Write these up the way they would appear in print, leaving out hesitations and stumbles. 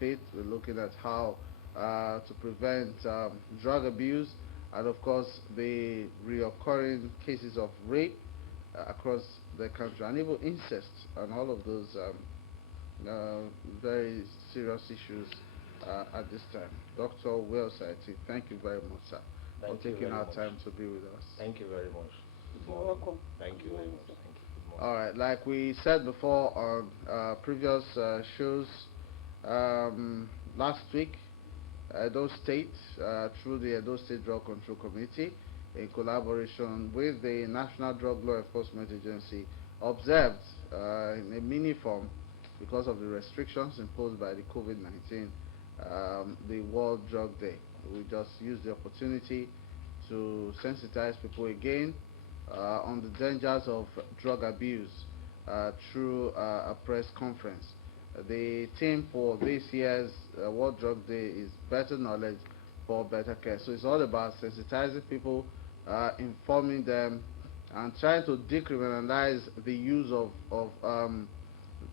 faith. We're looking at how to prevent drug abuse, and of course the reoccurring cases of rape across the country, and even incest, and all of those uh, very serious issues at this time. Dr. Wells, thank you very much, sir, for Thank you taking very our much. time to be with us. Thank you very much. Good You're morning. welcome. Thank you Good very morning, much. sir. Thank you. Good morning. All right, like we said before on previous shows, um, last week, Edo State, through the Edo State Drug Control Committee, in collaboration with the National Drug Law Enforcement Agency, observed in a mini form, because of the restrictions imposed by the COVID-19, the World Drug Day. We just used the opportunity to sensitize people again on the dangers of drug abuse through a press conference. The theme for this year's World Drug Day is better knowledge for better care. So it's all about sensitizing people, informing them, and trying to decriminalize the use of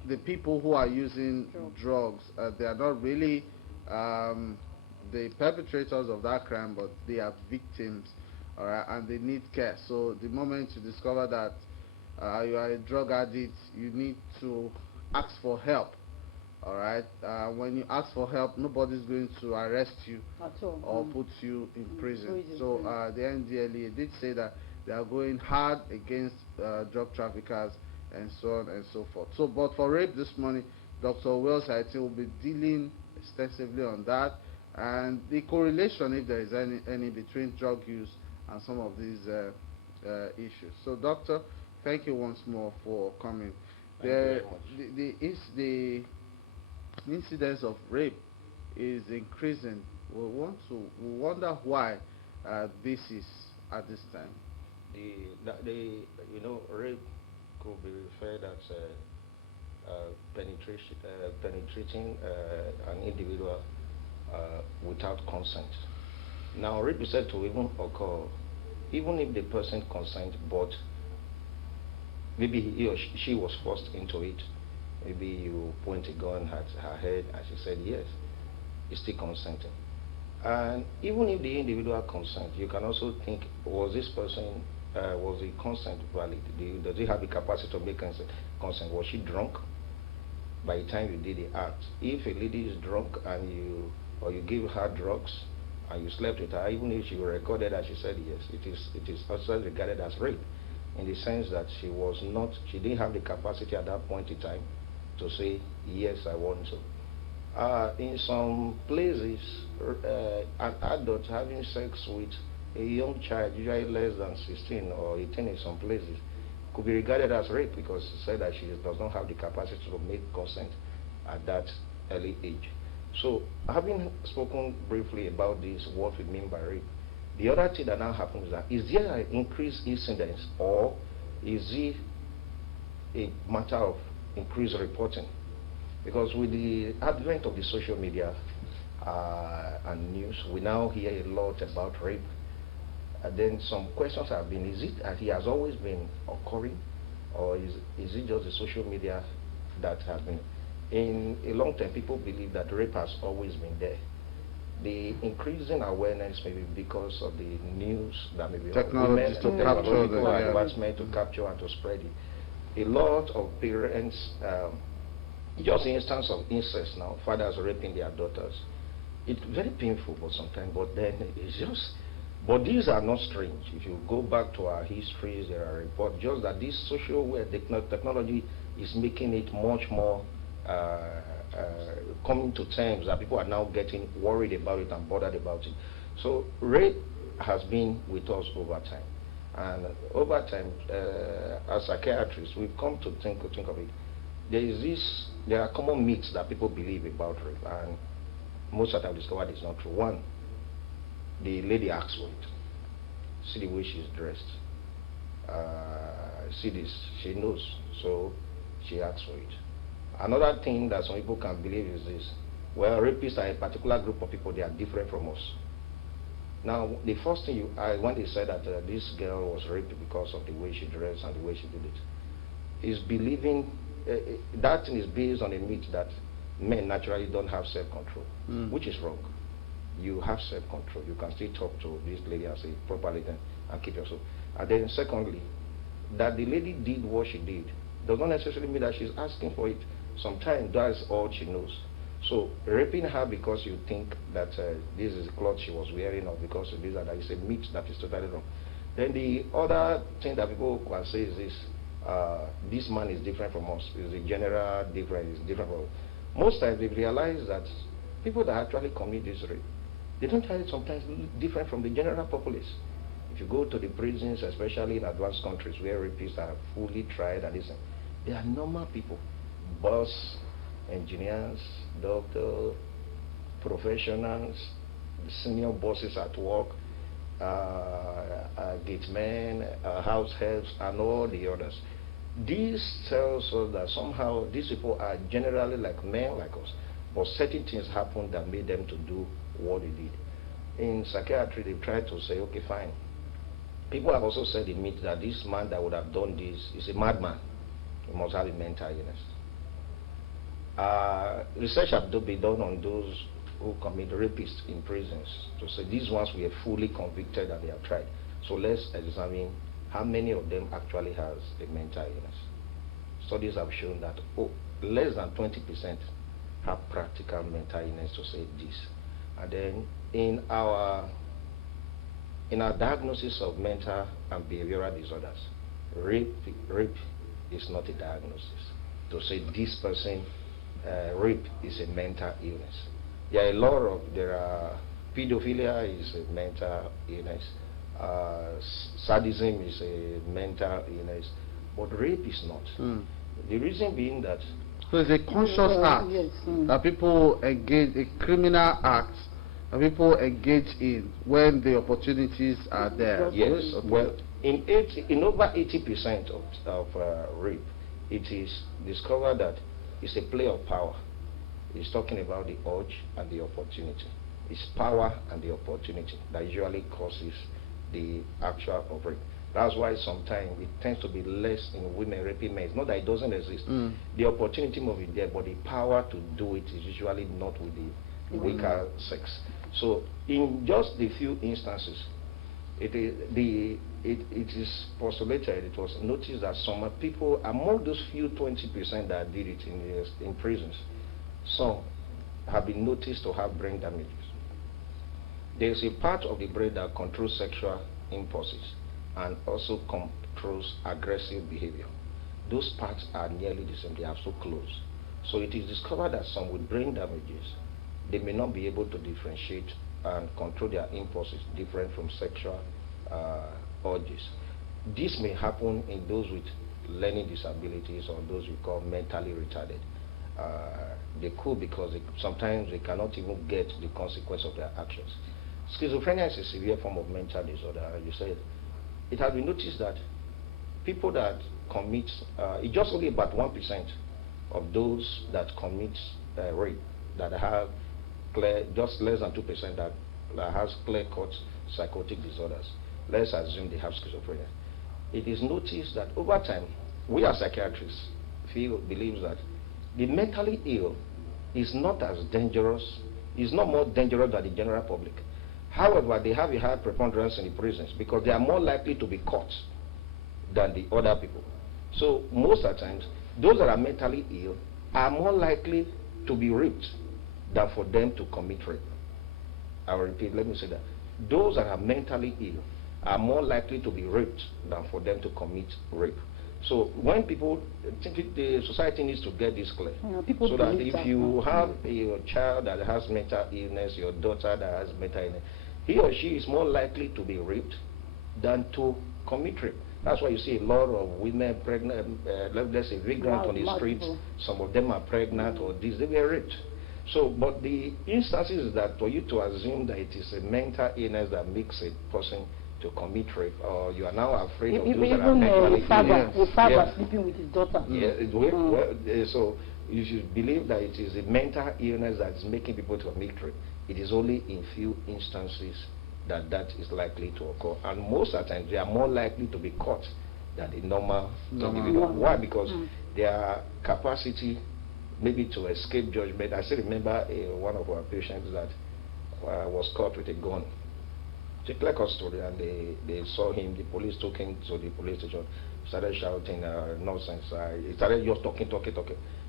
the people who are using drugs. They are not really um, the perpetrators of that crime, but they are victims, all right, and they need care. So the moment you discover that you are a drug addict, you need to ask for help. All right. When you ask for help, nobody's going to arrest you At all. or put you in prison. Prison, So the NDLEA did say that they are going hard against drug traffickers and so on and so forth. So, but for rape this morning, Dr. Wells, I think, will be dealing extensively on that and the correlation, if there is any between drug use and some of these issues. So, Doctor, thank you once more for coming. Thank you very much. The incidence of rape is increasing. We wonder why this is at this time. Rape could be referred as penetrating an individual without consent. Now, rape is said to even occur even if the person consent, but maybe he or she was forced into it. Maybe you point a gun at her head and she said yes, it's still consenting. And even if the individual consent, you can also think, was this person, was the consent valid? Does he have the capacity to make consent? Was she drunk by the time you did the act? If a lady is drunk and you give her drugs and you slept with her, even if she recorded that she said yes, it is also regarded as rape, in the sense that she didn't have the capacity at that point in time to say, yes, I want to. In some places, an adult having sex with a young child, usually less than 16 or 18 in some places, could be regarded as rape, because it said that she does not have the capacity to make consent at that early age. So, having spoken briefly about this, what we mean by rape, the other thing that now happens is that, is there an increased incidence, or is it a matter of increased reporting? Because with the advent of the social media and news, we now hear a lot about rape. And then some questions have been, is it that he has always been occurring, or is it just the social media that has been? In a long time, people believe that rape has always been there. The increasing awareness may be because of the news that may be Technology to capture the advancement to capture and to spread it. A lot of parents, just the instance of incest now, fathers raping their daughters. It's very painful, but sometimes, but then it's just, but these are not strange. If you go back to our histories, there are reports, just that this social where technology is making it much more coming to terms that people are now getting worried about it and bothered about it. So rape has been with us over time. And over time, as psychiatrists, we've come to think of it. There are common myths that people believe about rape, and most of them discovered it's not true. One, the lady asks for it. See the way she's dressed. See this, she knows, so she asks for it. Another thing that some people can believe is this: well, rapists are a particular group of people, they are different from us. Now, the first thing when they said that this girl was raped because of the way she dressed and the way she did it, is believing, that thing is based on a myth that men naturally don't have self-control, which is wrong. You have self-control. You can still talk to this lady and say properly then and keep yourself. And then secondly, that the lady did what she did does not necessarily mean that she's asking for it. Sometimes that's all she knows. So raping her because you think that this is the cloth she was wearing or because of this and that is a myth that is totally wrong. Then the other thing that people can say is this man is different from us. Is a general difference. Is different from us. Most times they realize that people that actually commit this rape, they don't try it sometimes different from the general populace. If you go to the prisons, especially in advanced countries where rapists are fully tried and listen, they are normal people. Boss, engineers, doctors, professionals, senior bosses at work, gatemen, house helps, and all the others. This tells us that somehow these people are generally like men like us, but certain things happened that made them to do what they did. In psychiatry, they've tried to say, okay, fine. People have also said in myth that this man that would have done this is a madman. He must have a mental illness. Research has been done on those who commit rapists in prisons to say these ones were fully convicted and they have tried. So let's examine how many of them actually has a mental illness. Studies have shown that less than 20% have practical mental illness to say this. And then in our diagnosis of mental and behavioral disorders, rape is not a diagnosis. To say this person rape is a mental illness. There are pedophilia is a mental illness, sadism is a mental illness, but rape is not. The reason being that so it's a conscious act that people engage, a criminal act that people engage in when the opportunities are there. Yes, well, in over 80% of rape, it is discovered that it's a play of power. It's talking about the urge and the opportunity. It's power and the opportunity that usually causes the actual of rape. That's why sometimes it tends to be less in women raping men. It's not that it doesn't exist. The opportunity may be there, but the power to do it is usually not with the weaker sex. So in just the few instances, it is postulated, it was noticed that some people, among those few 20% that did it in prisons, some have been noticed to have brain damages. There's a part of the brain that controls sexual impulses and also controls aggressive behavior. Those parts are nearly the same, they are so close. So it is discovered that some with brain damages, they may not be able to differentiate and control their impulses different from sexual urges. This may happen in those with learning disabilities or those we call mentally retarded. They could because sometimes they cannot even get the consequence of their actions. Schizophrenia is a severe form of mental disorder. You said it has been noticed that people that commit, it's just only about 1% of those that commit rape that have just less than 2% that has clear-cut psychotic disorders. Let's assume they have schizophrenia. It is noticed that over time, we as psychiatrists believe that the mentally ill is not as dangerous, is not more dangerous than the general public. However, they have a higher preponderance in the prisons because they are more likely to be caught than the other people. So most of the times, those that are mentally ill are more likely to be raped than for them to commit rape. I will repeat, let me say that. Those that are mentally ill are more likely to be raped than for them to commit rape. So when people think the society needs to get this clear, so that if you have a child that has mental illness, your daughter that has mental illness, he or she is more likely to be raped than to commit rape. That's why you see a lot of women pregnant, let's say vagrant on the streets. Some of them are pregnant or this, they were raped. So, but the instances is that for you to assume that it is a mental illness that makes a person to commit rape, or you are now afraid of those that are mentally ill. A father sleeping with his daughter. So you should believe that it is a mental illness that is making people to commit rape. It is only in few instances that that is likely to occur, and most of the time they are more likely to be caught than the normal individual. Why? Because their capacity maybe to escape judgment. I still remember one of our patients that was caught with a gun. It's a clear cut story, and they saw him. The police took him to the police station, started shouting nonsense. He started just talking.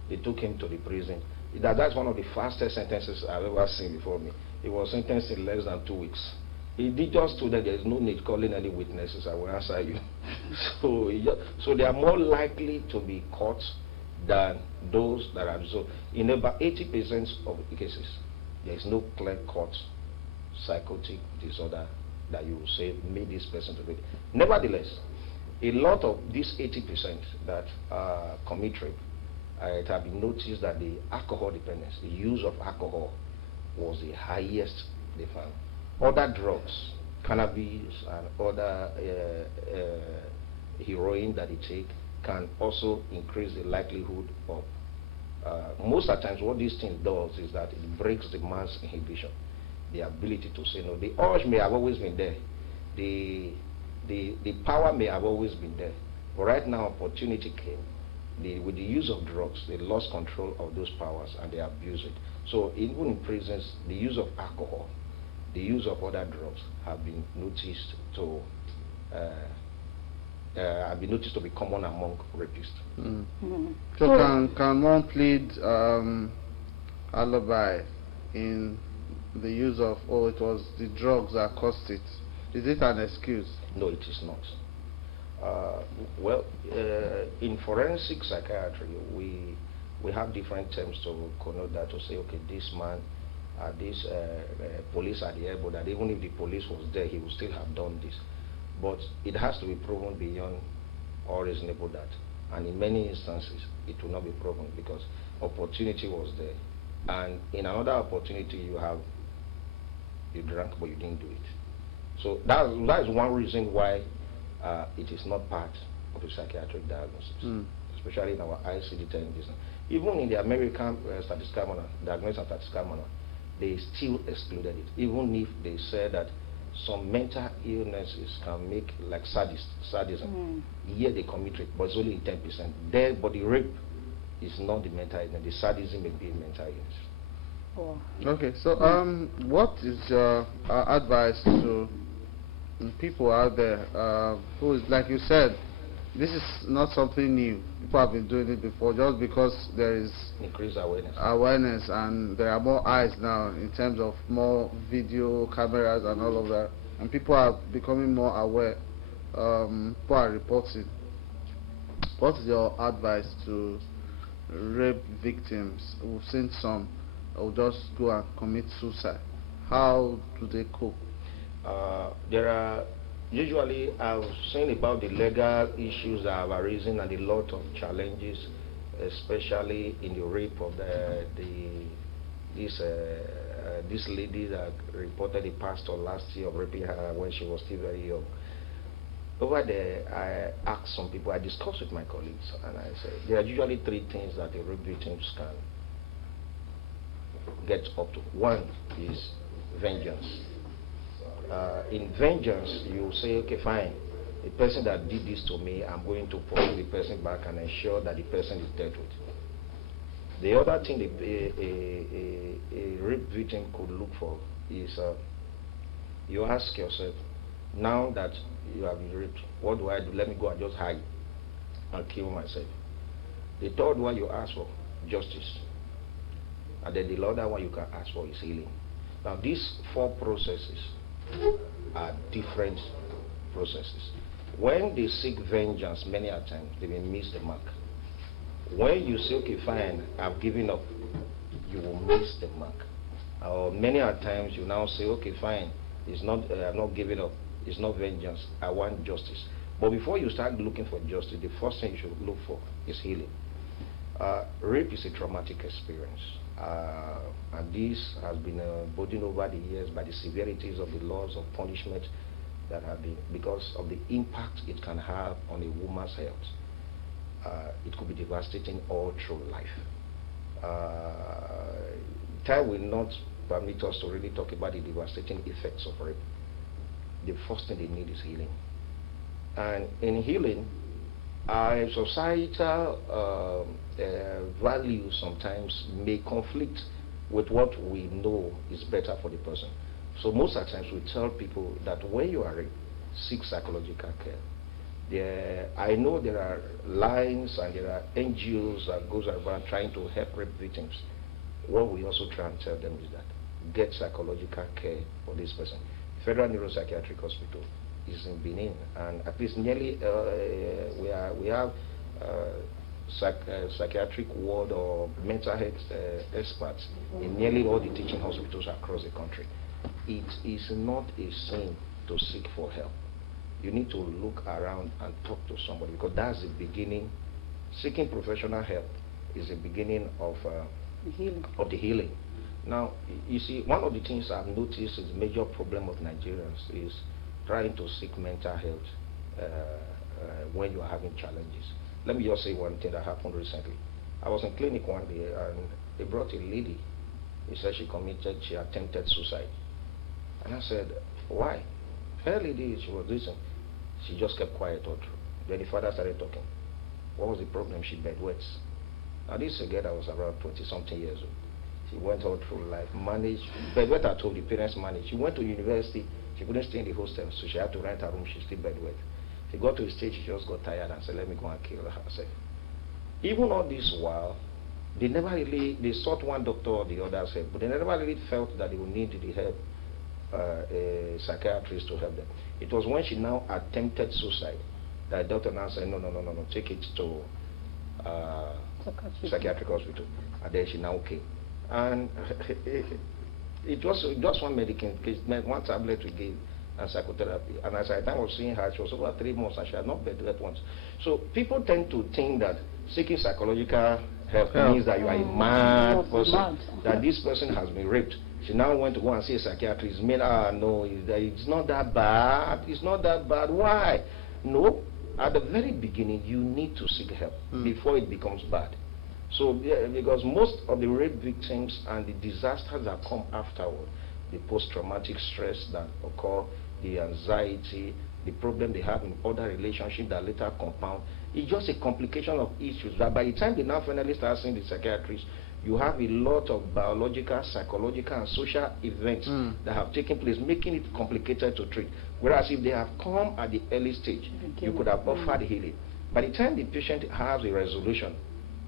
They took him to the prison. That's one of the fastest sentences I've ever seen before me. He was sentenced in less than 2 weeks. He did just told that there is no need calling any witnesses. I will answer you. So they are more likely to be caught than those that are absorbed. In about 80% of the cases, there is no clear-cut psychotic disorder that you will say made this person to be. Nevertheless, a lot of these 80% that commit rape, it has been noticed that the alcohol dependence, the use of alcohol, was the highest they found. Other drugs, cannabis and other heroin that they take can also increase the likelihood of, most of the times what this thing does is that it breaks the man's inhibition, the ability to say no. The urge may have always been there. The power may have always been there. But right now opportunity came. With the use of drugs, they lost control of those powers and they abuse it. So even in prisons, the use of alcohol, the use of other drugs have been noticed to be common among rapists. So can one plead alibi in the use of, oh, it was the drugs that caused it? Is it an excuse? No, it is not. Well, in forensic psychiatry, we have different terms to connote that, to say, okay, this man, this police are the airport, that even if the police was there, he would still have done this. But it has to be proven beyond all reasonable doubt. And in many instances, it will not be proven because opportunity was there. And in another opportunity, you drank, but you didn't do it. So that is one reason why it is not part of the psychiatric diagnosis, especially in our ICD-10 business. Even in the American statistical manual, diagnosis and statistical manual, they still excluded it, even if they said that some mental illnesses can make, like sadism. Here they commit rape, but it's only in 10%. There, but the rape is not the mental illness. The sadism may be a mental illness. Oh. Okay, so what is your advice to people out there who is, like you said, this is not something new. People have been doing it before, just because there is increased awareness and there are more eyes now in terms of more video cameras and all of that, and people are becoming more aware. People are reporting. What is your advice to rape victims? We've seen some who just go and commit suicide. How do they cope? There are usually, I've seen about the legal issues that have arisen and a lot of challenges, especially in the rape of this lady that reported a pastor last year of raping her when she was still very young. Over there, I asked some people, I discussed with my colleagues, and I said there are usually 3 things that a rape victim can get up to. One is vengeance. In vengeance, you say, okay, fine, the person that did this to me, I'm going to pursue the person back and ensure that the person is dealt with. The other thing a rape victim could look for is you ask yourself, now that you have been raped, what do I do? Let me go and just hide and kill myself. The third one you ask for, justice. And then the other one you can ask for is healing. Now these 4 processes are different processes. When they seek vengeance, many a times they may miss the mark. When you say, okay, fine, I've given up, you will miss the mark. Or many a times you now say, okay, fine, it's not, I'm not giving up, it's not vengeance, I want justice. But before you start looking for justice, the first thing you should look for is healing. Rape is a traumatic experience. And this has been burdened over the years by the severities of the laws of punishment that have been, because of the impact it can have on a woman's health. It could be devastating all through life. Time will not permit us to really talk about the devastating effects of rape. The first thing they need is healing. And in healing, Our societal values sometimes may conflict with what we know is better for the person. So most of the times we tell people that when you are raped, seek psychological care. I know there are lines and there are NGOs that goes around trying to help rape victims. What we also try and tell them is that get psychological care for this person. Federal Neuropsychiatric Hospital is in Benin, and at least nearly we have psychiatric ward or mental health experts in nearly all the teaching hospitals across the country. It is not a sin to seek for help. You need to look around and talk to somebody, because that's the beginning. Seeking professional help is the beginning of the healing. Now, you see, one of the things I've noticed is the major problem of Nigerians is trying to seek mental health when you are having challenges. Let me just say one thing that happened recently. I was in clinic one day and they brought a lady. He said she attempted suicide. And I said, why? Her lady, she was listening. She just kept quiet all through. Then the father started talking. What was the problem? She bedwets. Now this is a girl that was around 20-something years old. She went all through life, managed, bedwet at home, the parents managed. She went to university, she couldn't stay in the hostel, so she had to rent a room, she still bedwet. She got to a stage, she just got tired and said, let me go and kill herself. Even all this while, they never really, they sought one doctor or the other's help, but they never really felt that they would need the help, a psychiatrist to help them. It was when she now attempted suicide that the doctor now said, no, take it to psychiatric hospital. And then she now came. And it was just one medication, one tablet we gave, and psychotherapy. And as I was seeing her, she was over 3 months and she had not bedwet once. So people tend to think that seeking psychological help means that you are a mad person, that this person has been raped. She now went to go and see a psychiatrist. No, it's not that bad. It's not that bad. Why? No. At the very beginning, you need to seek help before it becomes bad. So, because most of the rape victims and the disasters that come afterward, the post-traumatic stress that occur, the anxiety, the problem they have in other relationships that later compound, it's just a complication of issues that by the time they now finally start seeing the psychiatrist, you have a lot of biological, psychological, and social events that have taken place, making it complicated to treat. Whereas if they have come at the early stage, you could have offered healing. By the time the patient has a resolution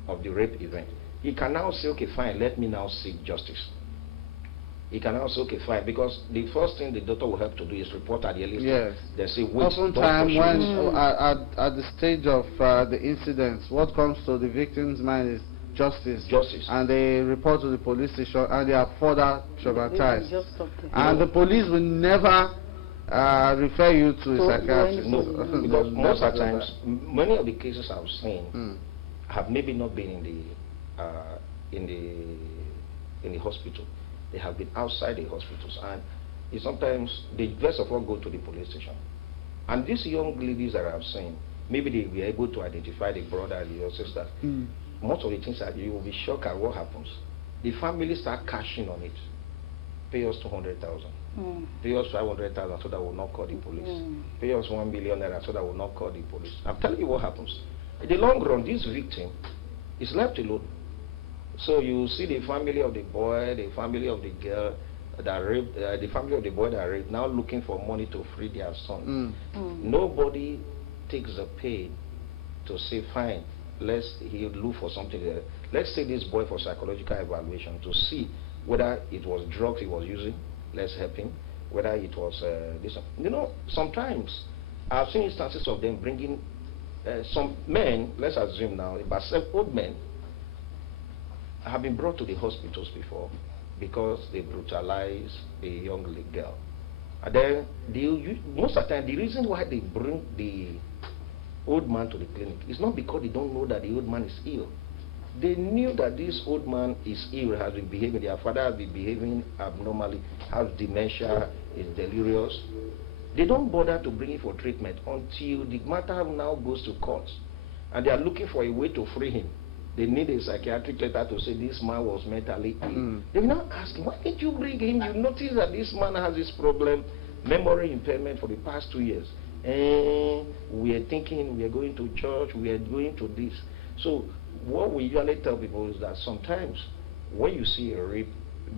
of the rape event, he can now say, okay, fine, let me now seek justice. He can now say, okay, fine, because the first thing the doctor will have to do is report at the early stage. Yes. They say, wait, oftentimes when at the stage of the incidents, what comes to the victim's mind is justice. And they report to the police station and they are further traumatized. And the police will never refer you to a psychiatrist. No, because most of the times, many of the cases I've seen have maybe not been in the hospital. They have been outside the hospitals, and sometimes they first of all go to the police station. And these young ladies that I've seen, maybe they were able to identify the brother and the sister. Most of the things that you will be shocked at what happens. The family start cashing on it. Pay us 200,000. Pay us 500,000 so that we'll not call the police. Pay us 1 million naira so that we'll not call the police. I'm telling you what happens. In the long run, this victim is left alone. So you see the family of the boy, the family of the girl that raped, the family of the boy that raped, now looking for money to free their son. Nobody takes the pain to say, fine, he'll look for something there. Let's take this boy for psychological evaluation to see whether it was drugs he was using. Let's help him. Whether it was this. You know, sometimes I've seen instances of them bringing some men, let's assume now, about 7 old men, have been brought to the hospitals before because they brutalize a young girl. And then, most of the time, the reason why they bring the old man to the clinic is not because they don't know that the old man is ill. They knew that this old man is ill, has been behaving, their father has been behaving abnormally, has dementia, is delirious. They don't bother to bring him for treatment until the matter now goes to court. And they are looking for a way to free him. They need a psychiatric letter to say this man was mentally ill. They will now ask him, why did you bring him? You notice that this man has this problem, memory impairment for the past 2 years. We are thinking we are going to church, we are going to this. So what we usually tell people is that sometimes when you see a rape,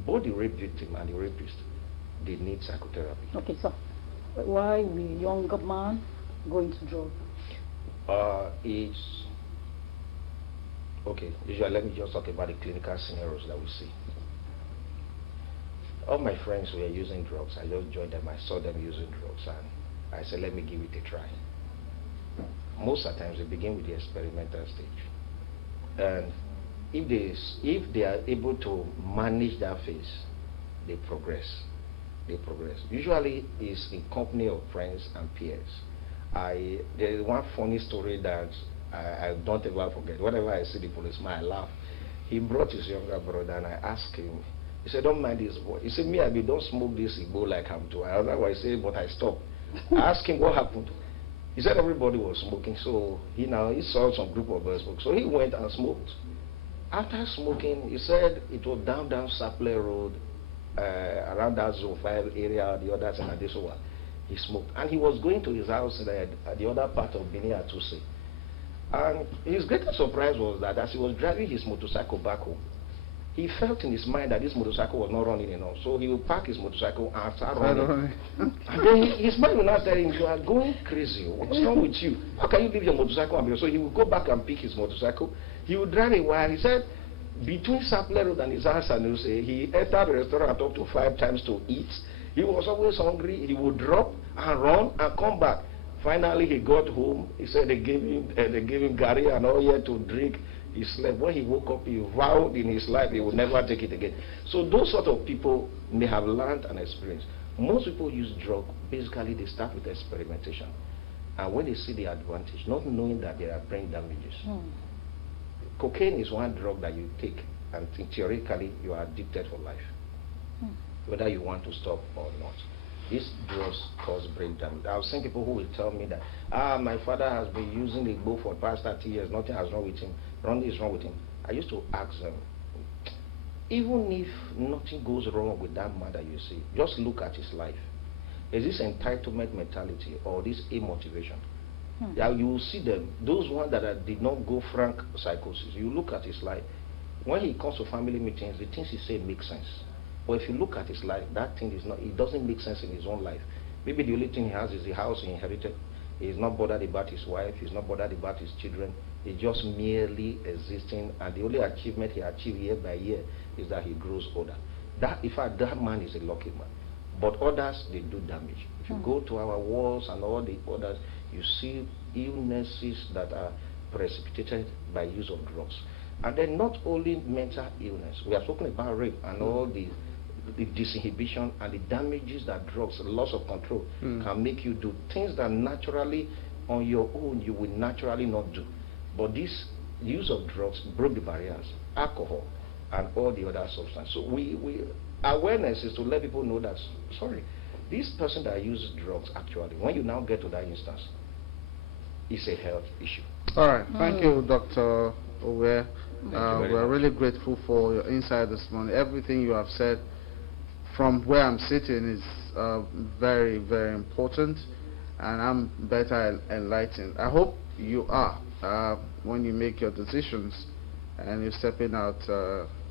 both the rape victim and the rapist, they need psychotherapy. Okay, so why will younger man go into drugs? It's okay. Usually, let me just talk about the clinical scenarios that we see. All my friends were using drugs. I just joined them. I saw them using drugs, and I said, let me give it a try. Most of the times, they begin with the experimental stage, and if they are able to manage that phase, they progress. They progress. Usually, it's in company of friends and peers. There's one funny story that I don't ever forget. Whenever I see the policeman, I laugh. He brought his younger brother, and I asked him. He said, "Don't mind this boy." He said, "Me, don't smoke this Igbo like I'm to." Otherwise, I said, "But I stopped." I asked him what happened. He said everybody was smoking, so he saw some group of us smoke. So he went and smoked. After smoking, he said it was down Saple Road, around that Zone 5 area, the other side, and this one. He smoked. And he was going to his house at the other part of Benin Atuse. And his greatest surprise was that as he was driving his motorcycle back home, he felt in his mind that this motorcycle was not running enough. So he would park his motorcycle and start running. And then his mind would not tell him, "You are going crazy. What's wrong with you? How can you leave your motorcycle?" So he would go back and pick his motorcycle. He would drive a while. He said, between Saple Road and his house, and he entered the restaurant up to 5 times to eat. He was always hungry. He would drop and run and come back. Finally, he got home. He said they gave him Gary and oil to drink. He slept. When he woke up, he vowed in his life he would never take it again. So those sort of people may have learned and experienced. Most people use drug. Basically, they start with experimentation. And when they see the advantage, not knowing that there are brain damages. Cocaine is one drug that you take, and theoretically, you are addicted for life, whether you want to stop or not. These drugs cause brain damage. I've seen people who will tell me that, my father has been using Igbo for the past 30 years, nothing has wrong with him, nothing is wrong with him. I used to ask them, even if nothing goes wrong with that man that you see, just look at his life. Is this entitlement mentality or this amotivation? Yeah, you will see them, those ones that did not go frank psychosis. You look at his life. When he comes to family meetings, the things he says make sense. But if you look at his life, that thing is not, it doesn't make sense in his own life. Maybe the only thing he has is the house he inherited. He's not bothered about his wife. He's not bothered about his children. He's just merely existing, and the only achievement he achieves year by year is that he grows older. That, in fact, that man is a lucky man. But others, they do damage. If you go to our wars and all the others, you see illnesses that are precipitated by use of drugs. And then not only mental illness, we have spoken about rape and all the disinhibition and the damages that drugs, loss of control, can make you do. Things that naturally, on your own, you will naturally not do. But this use of drugs broke the barriers, alcohol, and all the other substances. So awareness is to let people know that, sorry, this person that uses drugs, actually, when you now get to that instance, it's a health issue. All right. Thank you, Dr. Owe. We're really grateful for your insight this morning. Everything you have said from where I'm sitting is very, very important, and I'm better enlightened. I hope you are when you make your decisions and you're stepping out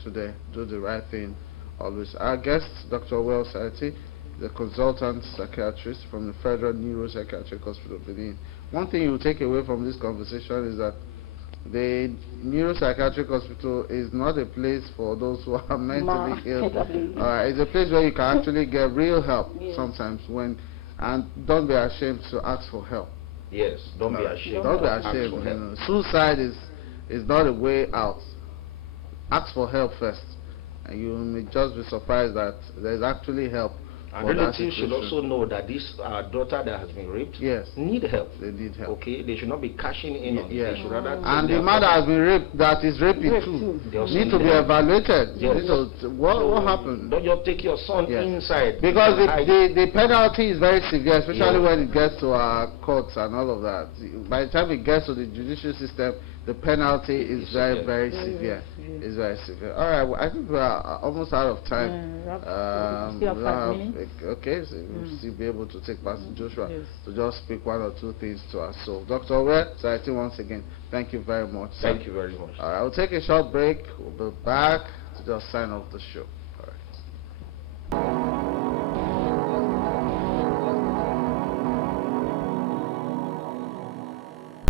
today. Do the right thing always. Our guest, Dr. Owe Osati, the consultant psychiatrist from the Federal Neuropsychiatric Hospital of Benin. One thing you take away from this conversation is that the Neuropsychiatric Hospital is not a place for those who are meant to be ill. It's a place where you can actually get real help sometimes, and don't be ashamed to ask for help. Yes, don't be ashamed. Don't be ashamed. Suicide is not a way out. Ask for help first, and you may just be surprised that there's actually help. And relatives should also know that this daughter that has been raped need help. They need help. Okay, they should not be cashing in on it. They should rather and the man that has been raped, that is raping too, need to be evaluated. Yes. What happened? Don't just take your son inside. Because the penalty is very severe, especially when it gets to our courts and all of that. By the time it gets to the judicial system, the penalty is very, very severe. It's very severe. All right, I think we are almost out of time. Still have 5 minutes. Okay, so we'll still be able to take Pastor Joshua Yes. to just speak one or two things to us. So, Dr. Ware, so I think once again, thank you very much. Thank you very much. I will take a short break. We'll be back to just sign off the show.